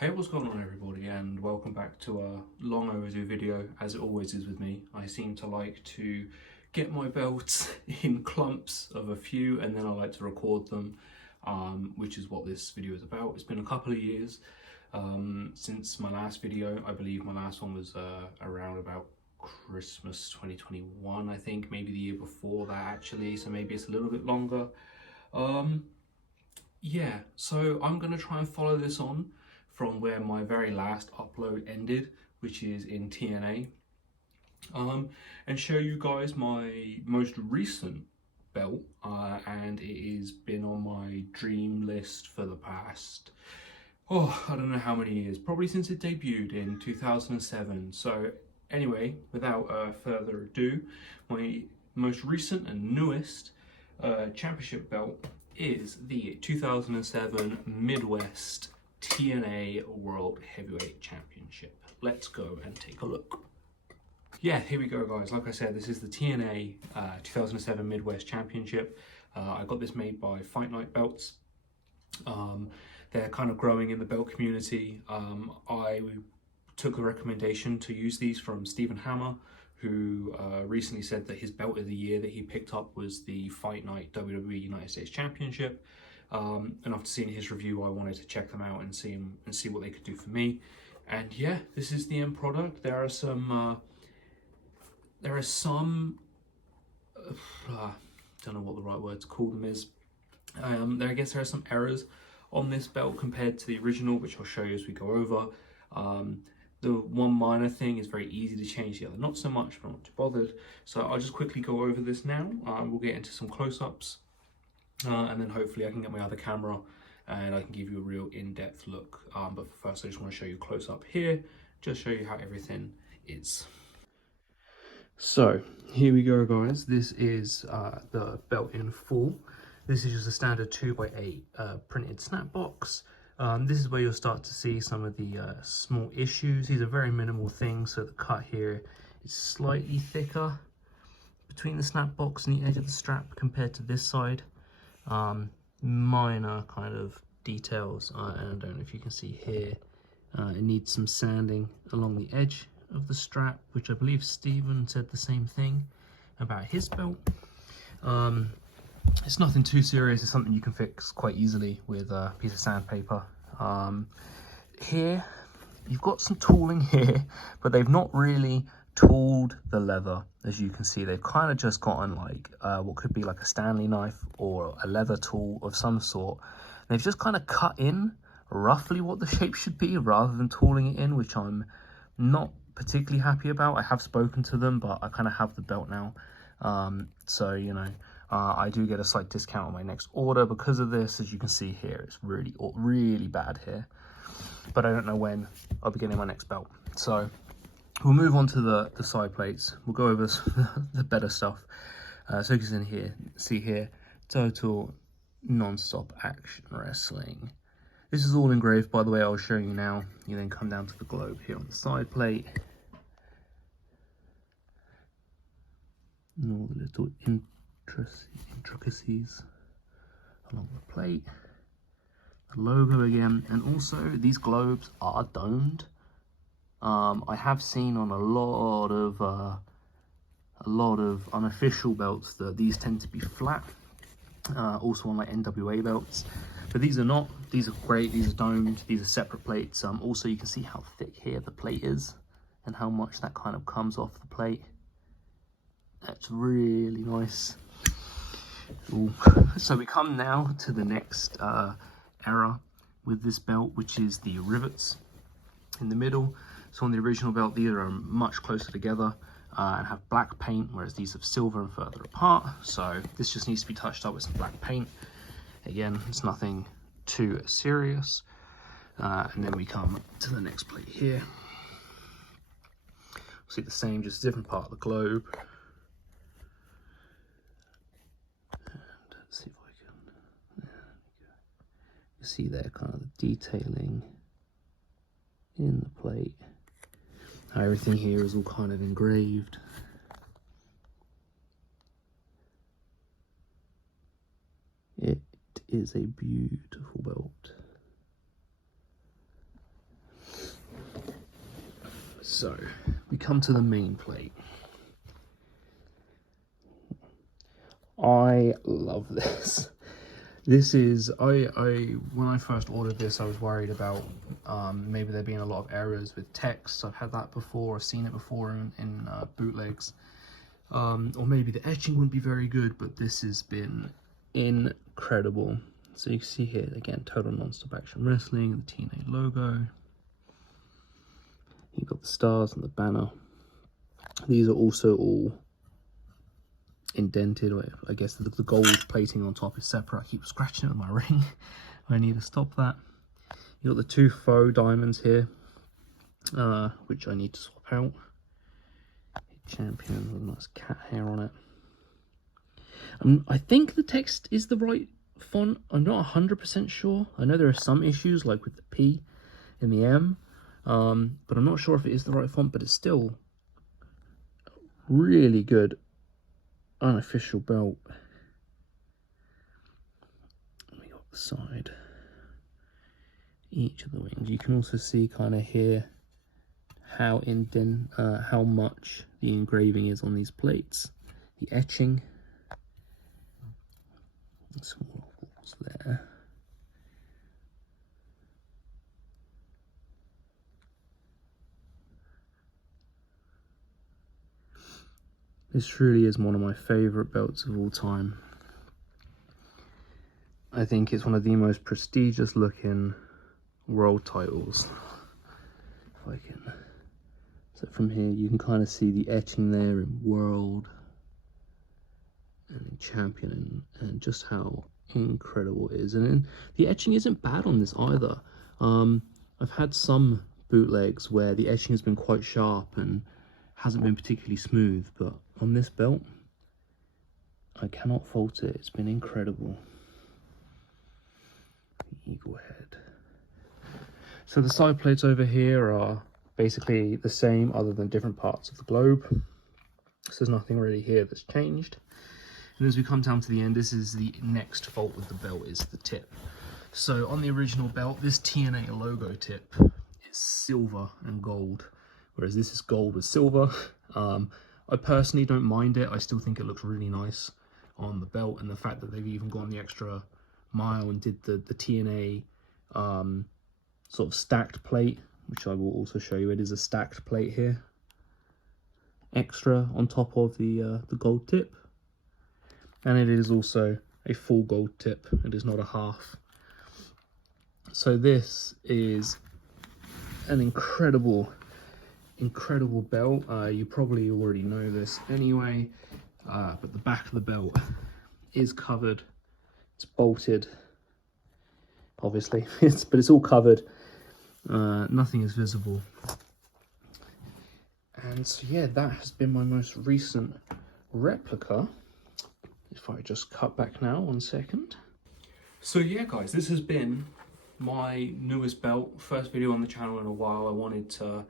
Hey, what's going on everybody, and welcome back to a long overdue video, as it always is with me. I seem to like to get my belts in clumps of a few and then I like to record them, which is what this video is about. It's been a couple of years since my last video. I believe my last one was around about Christmas 2021, I think, maybe the year before that actually, so maybe it's a little bit longer. Yeah, so I'm going to try and follow this on from where my very last upload ended, which is in TNA, and show you guys my most recent belt, and it has been on my dream list for the past, I don't know how many years, probably since it debuted in 2007. So anyway, without further ado, my most recent and newest championship belt is the 2007 Midwest TNA World Heavyweight Championship. Let's go and take a look. Yeah, here we go guys. Like I said, this is the TNA 2007 Midwest Championship. I got this made by Fight Night Belts. They're kind of growing in the belt community. I took a recommendation to use these from Stephen Hammer, who recently said that his belt of the year that he picked up was the Fight Night WWE United States Championship. And after seeing his review, I wanted to check them out and see what they could do for me. And yeah, this is the end product. There are some don't know what the right word to call them is. I guess there are some errors on this belt compared to the original, which I'll show you as we go over. The one minor thing is very easy to change, the other not so much, but I'm not too bothered. So I'll just quickly go over this now. We'll get into some close-ups. And then hopefully I can get my other camera and I can give you a real in-depth look. But first I just want to show you close up here, just show you how everything is. So here we go guys, this is the belt in full. This is just a standard 2x8 printed snap box. This is where you'll start to see some of the small issues. These are very minimal things, so the cut here is slightly thicker between the snap box and the edge of the strap compared to this side. Minor kind of details, and I don't know if you can see here, it needs some sanding along the edge of the strap, which I believe Steven said the same thing about his belt. It's nothing too serious, it's something you can fix quite easily with a piece of sandpaper. Here you've got some tooling here, but they've not really tooled the leather. As you can see, they've kind of just gotten like what could be like a Stanley knife or a leather tool of some sort. They've just kind of cut in roughly what the shape should be rather than tooling it in, which I'm not particularly happy about. I have spoken to them, but I kind of have the belt now, so you know, I do get a slight discount on my next order because of this. As you can see here, it's really bad here, but I don't know when I'll be getting my next belt. So we'll move on to the side plates. We'll go over the better stuff. So you can see here, Total Non-Stop Action Wrestling. This is all engraved, by the way. I'll show you now. You then come down to the globe here on the side plate. And all the little intricacies along the plate. The logo again, and also these globes are domed. I have seen on a lot of unofficial belts that these tend to be flat. Also on like NWA belts, but these are not. These are great. These are domed. These are separate plates. Also, you can see how thick here the plate is, and how much that kind of comes off the plate. That's really nice. Ooh. So we come now to the next error with this belt, which is the rivets in the middle. So on the original belt, these are much closer together and have black paint, whereas these have silver and further apart. So this just needs to be touched up with some black paint. Again, it's nothing too serious. And then we come to the next plate here. See the same, just a different part of the globe. And let's see if I can, there we go. You see there kind of the detailing in the plate. Everything here is all kind of engraved. It is a beautiful belt. So we come to the main plate. I love this. This is, when I first ordered this, I was worried about maybe there being a lot of errors with text. I've had that before, I've seen it before in bootlegs. Or maybe the etching wouldn't be very good, but this has been incredible. So you can see here, again, Total Non-Stop Action Wrestling, the TNA logo. You've got the stars and the banner. These are also all indented, or I guess the gold plating on top is separate. I keep scratching it with my ring. I need to stop that. You've got the two faux diamonds here, which I need to swap out. Champion with a nice cat hair on it. I think the text is the right font. I'm not 100% sure. I know there are some issues like with the P and the M, but I'm not sure if it is the right font, but it's still really good unofficial belt. We got the side, each of the wings. You can also see kind of here how how much the engraving is on these plates, the etching. Some more walls there. This truly is one of my favorite belts of all time. I think it's one of the most prestigious looking world titles. If I can. So from here you can kind of see the etching there in world and in champion, and just how incredible it is. And the etching isn't bad on this either. I've had some bootlegs where the etching has been quite sharp and hasn't been particularly smooth, but on this belt I cannot fault it. It's been incredible. The eagle head. So the side plates over here are basically the same other than different parts of the globe. So there's nothing really here that's changed. And as we come down to the end, this is the next fault with the belt, is the tip. So on the original belt, this TNA logo tip is silver and gold, whereas this is gold with silver. I personally don't mind it. I still think it looks really nice on the belt, and the fact that they've even gone the extra mile and did the TNA sort of stacked plate, which I will also show you. It is a stacked plate here, extra on top of the gold tip, and it is also a full gold tip. It is not a half. So this is an incredible belt. You probably already know this anyway, but the back of the belt is covered. It's bolted, obviously, but it's all covered. Nothing is visible. And so yeah, that has been my most recent replica. If I just cut back now 1 second. So yeah guys, this has been my newest belt, first video on the channel in a while. I wanted to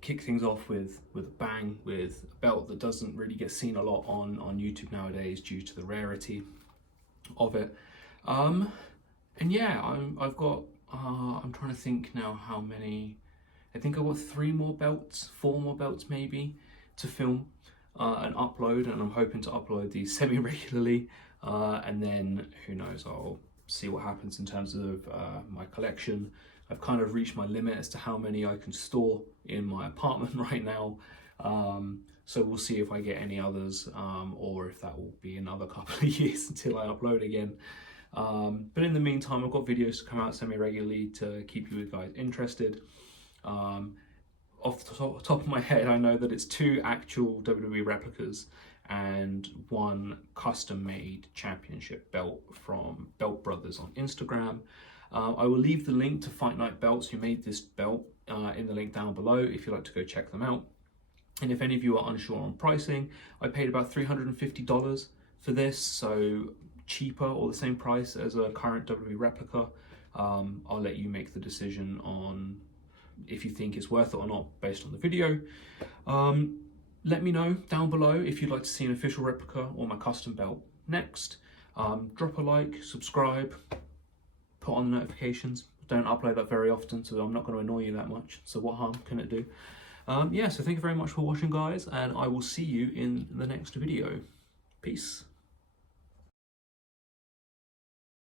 kick things off with a bang, with a belt that doesn't really get seen a lot on YouTube nowadays due to the rarity of it. And yeah, I'm trying to think now how many. I think I've got 4 more belts maybe to film and upload, and I'm hoping to upload these semi-regularly, and then who knows, I'll see what happens in terms of my collection. I've kind of reached my limit as to how many I can store in my apartment right now, so we'll see if I get any others, or if that will be another couple of years until I upload again. But in the meantime, I've got videos to come out semi-regularly to keep you guys interested. Off the top of my head, I know that it's 2 actual WWE replicas and 1 custom-made championship belt from Belt Brothers on Instagram. I will leave the link to Fight Night Belts, who made this belt, in the link down below if you'd like to go check them out. And if any of you are unsure on pricing, I paid about $350 for this, so cheaper or the same price as a current WWE replica. I'll let you make the decision on if you think it's worth it or not based on the video. Let me know down below if you'd like to see an official replica or my custom belt next. Drop a like, subscribe, put on the notifications. Don't upload that very often, so I'm not going to annoy you that much, so what harm can it do? Yeah, so thank you very much for watching, guys, and I will see you in the next video. Peace.